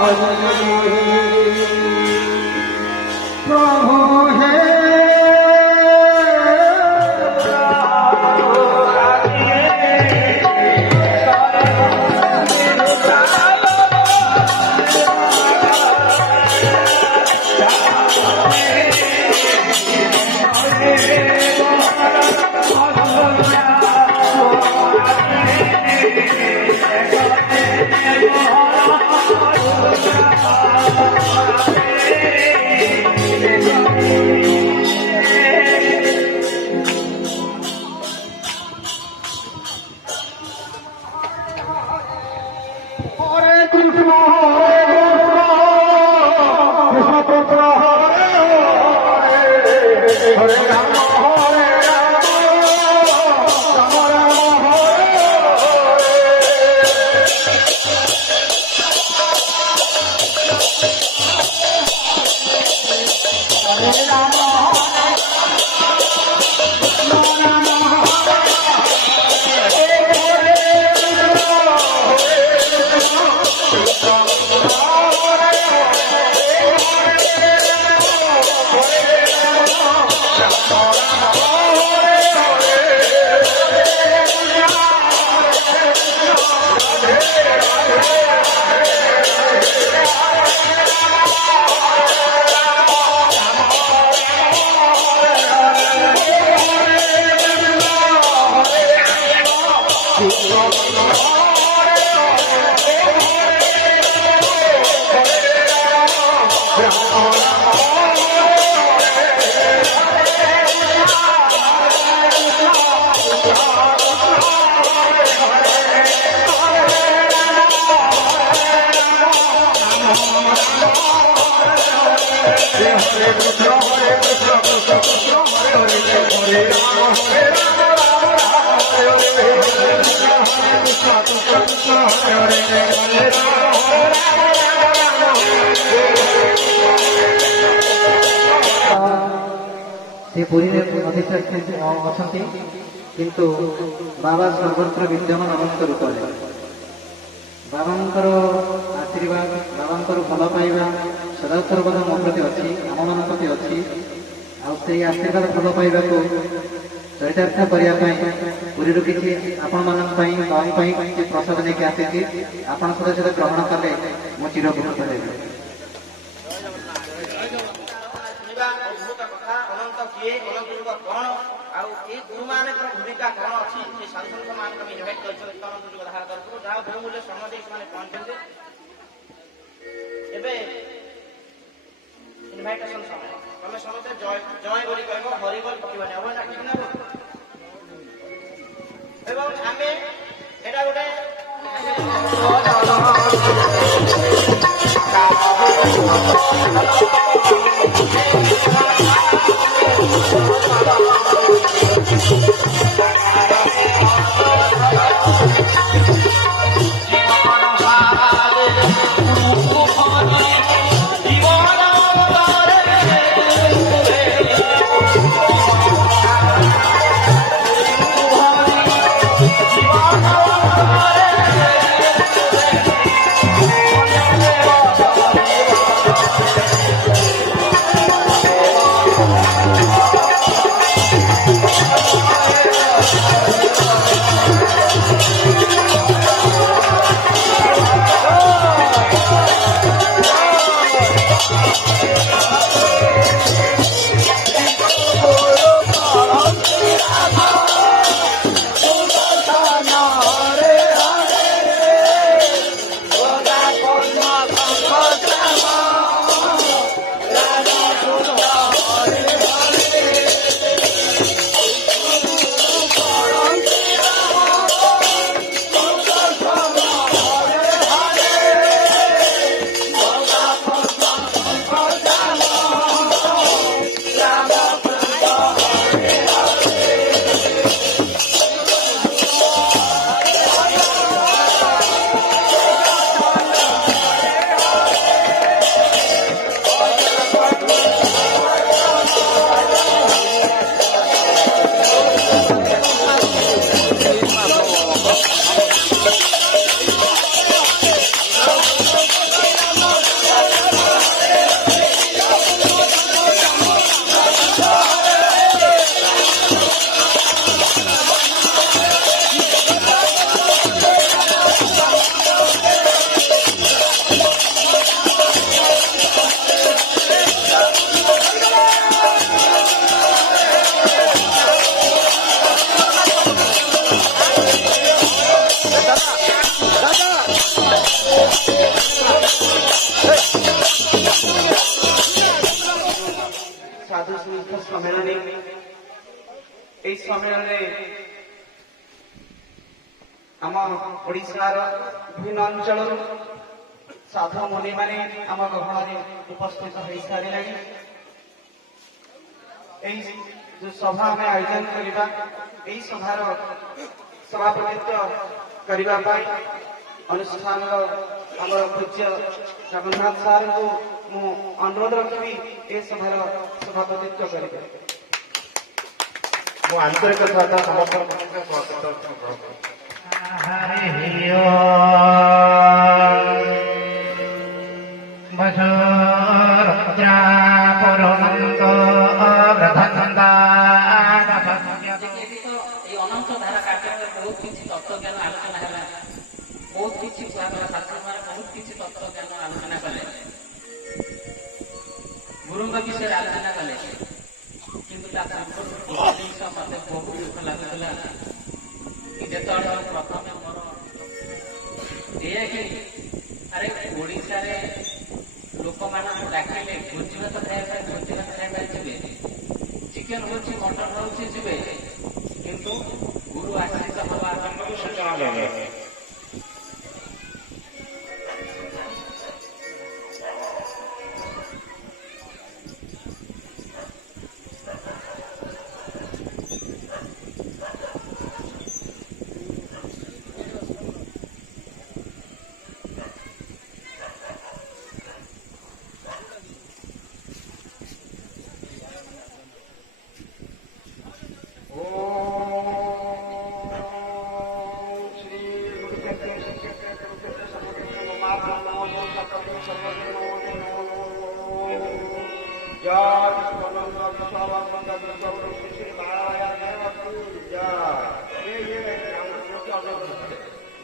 Hallelujah. से पुरी अच्छा किंतु बाबा सर्वत्र विद्यमान अनंत रूप बाबा आशीर्वाद बाबा भल पाइबा सदा सर्वदा मो प्रति अच्छी आम मान प्रति अच्छी आई आशीर्वाद भल पाइबा को चरितार्थ करने पुरी किसी आपण मान प्रसाद लेकिन आसी आपण सदा ग्रहण कले मो चिरभूत देवी भूमिका कौन अच्छी साधु मान इनभाइट कर बहुमूल्य समय पहुंचे इनभाइटेशन समय तुम समस्त जय बोली कह हरिबल पकड़ानी हम डाकिना एवं आम एटा गोटे ସାଧୁ ସନ୍ଥ ସମ୍ମିଳନୀ। ଏହି ସମ୍ମିଳନୀରେ ଆମ ଓଡ଼ିଶାର ବିଭିନ୍ନ ଅଞ୍ଚଳରୁ ସାଧୁ ମୁନିମାନେ ଆମ ଗହଣରେ ଉପସ୍ଥିତ ହୋଇସାରିଲେଣି। ଏହି ଯୋଉ ସଭା ଆମେ ଆୟୋଜନ କରିବା, ଏହି ସଭାର ସଭାପତିତ୍ୱ କରିବା ପାଇଁ ଅନୁଷ୍ଠାନର ଆମର ପୂଜ୍ୟ ଜଗନ୍ନାଥ ସାର୍ଙ୍କୁ ମୁଁ ଅନୁରୋଧ ରଖିବି ଏ ସଭାର ସଭାପତିତ୍ୱ କରିବେ। ମୁଁ ଆନ୍ତରିକ ସହିତ ସମସ୍ତଙ୍କ ସ୍ୱାଗତ। ଅନନ୍ତ ଧାରା କାର୍ଯ୍ୟରେ ବହୁତ କିଛି ତତ୍ତ୍ୱଜ୍ଞାନ ଆଲୋଚନା ହେଲା, ବହୁତ କିଛି ଶାସ୍ତ୍ରମାନେ ବହୁତ କିଛି ତତ୍ତ୍ୱଜ୍ଞାନ ଆଲୋଚନା କଲେ, ଗୁରୁଙ୍କ ବିଷୟରେ ଆଲୋଚନା କଲେ। କିନ୍ତୁ ତା ପୂର୍ବରୁ ଗୋଟେ ଜିନିଷ ମତେ ବହୁତ ଦୁଃଖ ଲାଗୁଥିଲା କି ଯେତେବେଳେ ପ୍ରଥମେ ମୋର ଏଇଆ କି ଆରେ ଓଡ଼ିଶାରେ ଲୋକମାନଙ୍କୁ ଡାକିଲେ ଭୋଜିଭାତ ଖାଇବା ପାଇଁ ଯିବେ, ଚିକେନ ହଉଛି ମଟନ ହଉଛି ଯିବେ, କିନ୍ତୁ ଗୁରୁ ଆଶୀଷ ହବା ସୂଚନା ଦେଲେ।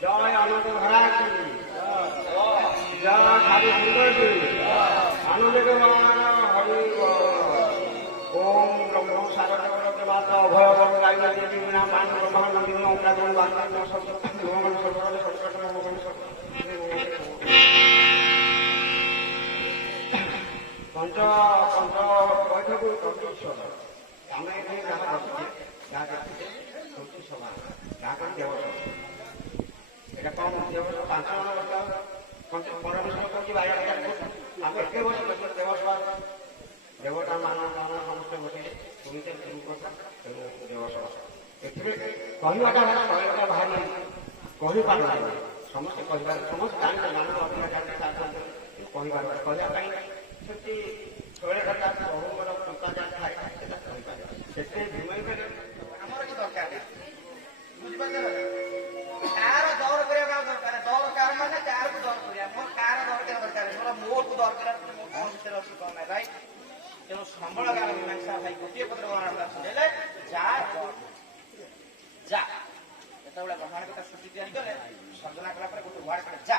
जय आनंद महाराज जय साधु सुंदर जी आनंद के मान हरि ओम ब्रह्म सागर माता अभय गाय देवी बिना मान ब्रह्मांड मंदिर ओंकार वाक्य सब पंच पंच बैठक पंचोत्सव आम ये जहाँ बसुचे जहाँ देखुचे पंचोत्सव जहाँ कर देवस्व এটা কম দেবস্ব 5 জন দরকার পরমেশ্বর কি বাইরে আমি একে বসে দেবস্ব দেবতা মান সমস্ত বসে শুনতে শুরু করতাম দেবস্ব এতে কহিবাটা কহিবাটা ভারি কহিপার ସମସ୍ତେ କହିବାର ସମସ୍ତେ ଜାଣିଲେ ମାନବ ଅଧିକାର କହିବାର କହିବା ପାଇଁ ସେଠି ଶୈଳୀଟା ବହୁଙ୍କର କୃପା ଯାହା ଥାଏ ସେଟା କହିପାରିବା ସେତେ ଭୂମି ଆମର କିଛି ଦରକାର ବୁଝିପାରିଲେ କାର ଦର କରିବା ଦରକାର ଦର କାର ମାନେ କାରକୁ ଦର କରିବା ମୋର କାର ଦରକାର ଦରକାର ମୋର ମୋକୁ ଦରକାର ମୋ କଣ ଭିତରେ ଅଛି କଣ ନାହିଁ ରାଇଟ୍ ତେଣୁ ସମ୍ବଳ ଗାର ମୀମାଂସା ଭାଇ ଗୋଟିଏ ପତ୍ର ଗଣନା ଶୁଣିଲେ ଯା ଯା ଯେତେବେଳେ ବ୍ରହ୍ମାଣ୍ଡ କଥା ସୃଷ୍ଟି ତିଆରି କଲେ ସର୍ଜନା କଲା ପରେ ଗୋଟେ ୱାର୍ଡ କଲେ ଯା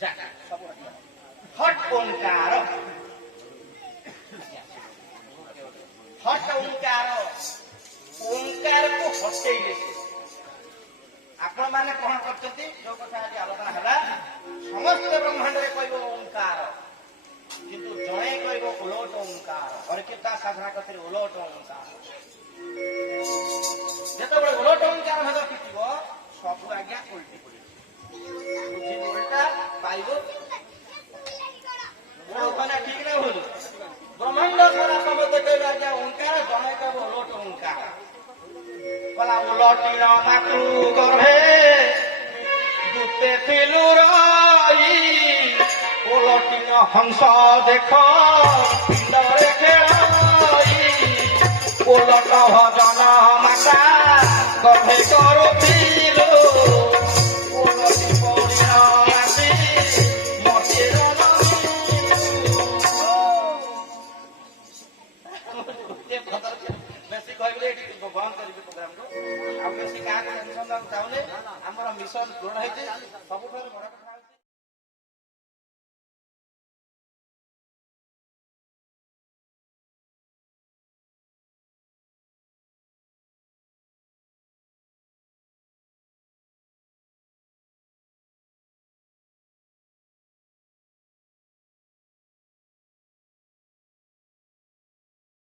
ଯା ସବୁ ହଟ୍ ଓଙ୍କାର ହଟ୍ ଓଙ୍କାର ଓଙ୍କାରକୁ ହଟେଇଲେ ଆପଣ ମାନେ କଣ କରୁଛନ୍ତି ଯୋଉ କଥା ଆଜି ଆଲୋଚନା ହେଲା ସମସ୍ତ ବ୍ରହ୍ମାଣ୍ଡରେ କହିବ ଓଙ୍କାର କିନ୍ତୁ ଜଣେ କହିବ ଓଲଟ ଓଙ୍କାର ହରିକୀର୍ତ୍ତା ସାଧନା କତିରେ ଓଲଟ ଓଙ୍କାର ଯେତେବେଳେ ଓଲଟ ଓଙ୍କାର ଭାଗ ଫିଟିବ ସବୁ ଆଜ୍ଞା ଓଲଟି ପଡିବ ବୁଝି ଓଲଟା ପାଇବ ଠିକ ନା ଭୁଲ ବ୍ରହ୍ମାଣ୍ଡ ସାରା ସମସ୍ତେ କହିଲେ ଆଜ୍ଞା ଓଙ୍କାର ଜଣେ କହିବ ଓଲଟ ଓଙ୍କାର কলা উলটিল মাতৃ গর্ভে দুতে ଥିଲୁ ରଇ উলটিল হংস দেখ পিণ্ডরে খেলাই উলট ভজন মাতা গর্ভে করুଥିଲୁ উলটি পড়িল মাটি মটির ବେଶୀ କହିଲେ ଏଠି ବନ୍ଦ କରିବି ପ୍ରୋଗ୍ରାମକୁ ଆଉ ବେଶୀ କାହାକୁ ଟେନସନ ଚାହୁଁନି ଆମର ମିଶନ ପୂରଣ ହେଇଛି ସବୁଠାରୁ ବଡ କଥା